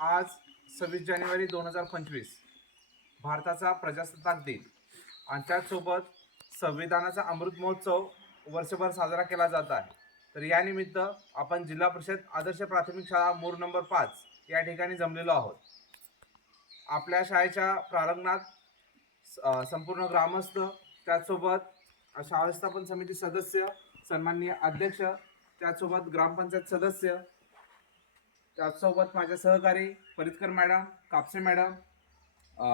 आज सव्वीस जानेवारी दोन हजार पंचवीस. भारताचा प्रजासत्ताक दिन. आणि त्याचसोबत संविधानाचा अमृत महोत्सव वर्षभर साजरा केला जात आहे. तर यानिमित्त आपण जिल्हा परिषद आदर्श प्राथमिक शाळा मूर नंबर पाच या ठिकाणी जमलेलो आहोत. आपल्या शाळेच्या प्रारंगणात संपूर्ण ग्रामस्थ त्याचसोबत शाळा व्यवस्थापन समिती सदस्य सन्माननीय अध्यक्ष त्यासोबत ग्रामपंचायत सदस्य त्याचसोबत माझ्या सहकारी परितकर मॅडम कापसे मॅडम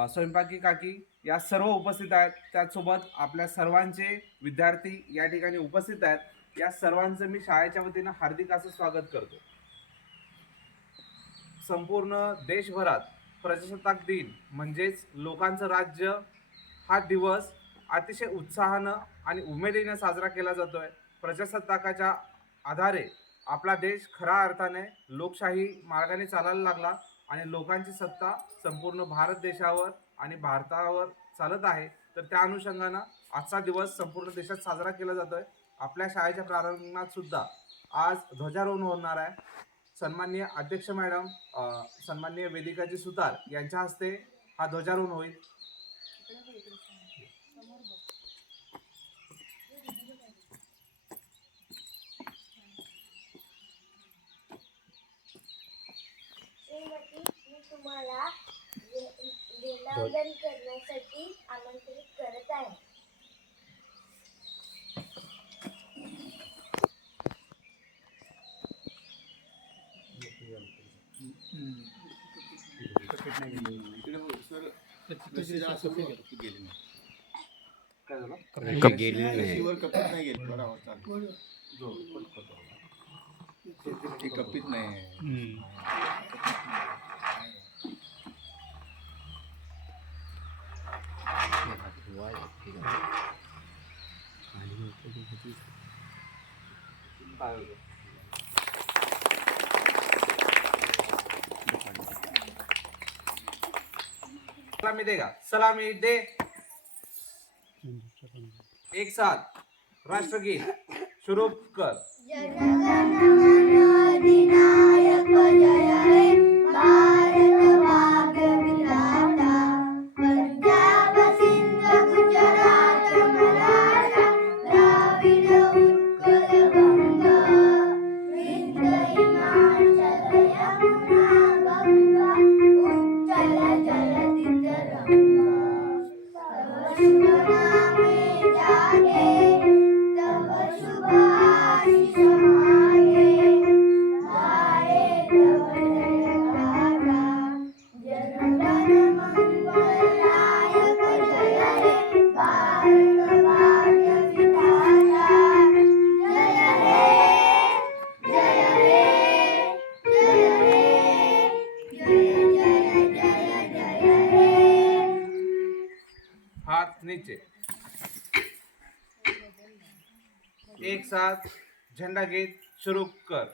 स्वयंपाकी काकी या सर्व उपस्थित आहेत. त्याचसोबत आपल्या सर्वांचे विद्यार्थी या ठिकाणी उपस्थित आहेत. या सर्वांचं मी शाळेच्या वतीनं हार्दिक असं स्वागत करतो. संपूर्ण देशभरात प्रजासत्ताक दिन म्हणजेच लोकांचं राज्य हा दिवस अतिशय उत्साहानं आणि उमेदीनं साजरा केला जातोय. प्रजासत्ताकाच्या आधारे आपला देश खऱ्या अर्थाने लोकशाही मार्गाने चालायला लागला आणि लोकांची सत्ता संपूर्ण भारत देशावर आणि भारतावर चालत आहे. तर त्या अनुषंगानं आजचा दिवस संपूर्ण देशात साजरा केला जातोय. आपल्या शाळेच्या प्रारंभात सुद्धा आज ध्वजारोहण होणार आहे. सन्माननीय अध्यक्ष मॅडम सन्माननीय वेदिकाजी सुतार यांच्या हस्ते हा ध्वजारोहण होईल. वेलावलन करण्यासाठी आमंत्रित करत आहे. नाही कपीत नाही. सलामी देगा सलामी दे। एक साथ राष्ट्रगीत शुरू कर। नीचे। एक साथ झंडा गीत शुरू कर।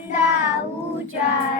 झंडा ऊंचा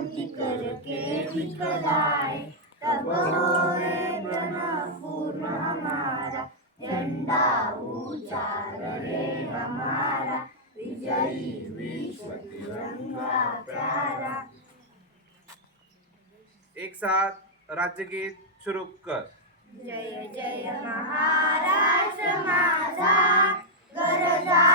निकर के निकलाए तब होए प्रणव पूर्ण हमारा झंडा ऊंचा रहे हमारा. विजयी विश्व तिरंगा प्यारा. एक साथ राज्य गीत शुरू कर. जय जय महाराज माझा गरजा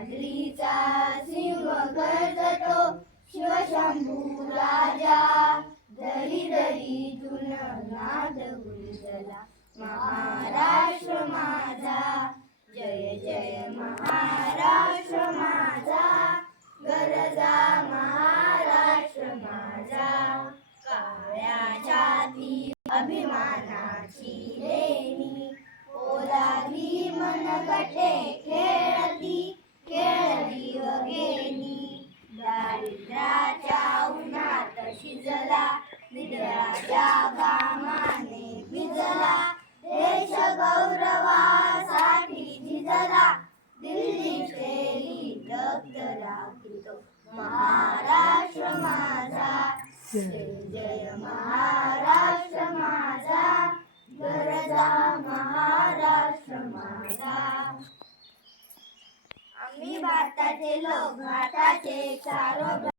वांगलीचा सिंह गरजतो शिवशंभू राजा दरी दरी तुन नाद गुंजला. महाराष्ट्र माझा महाराष्ट्र माझा महाराष्ट्र आम्ही भारताचे लोक भारताचे चारो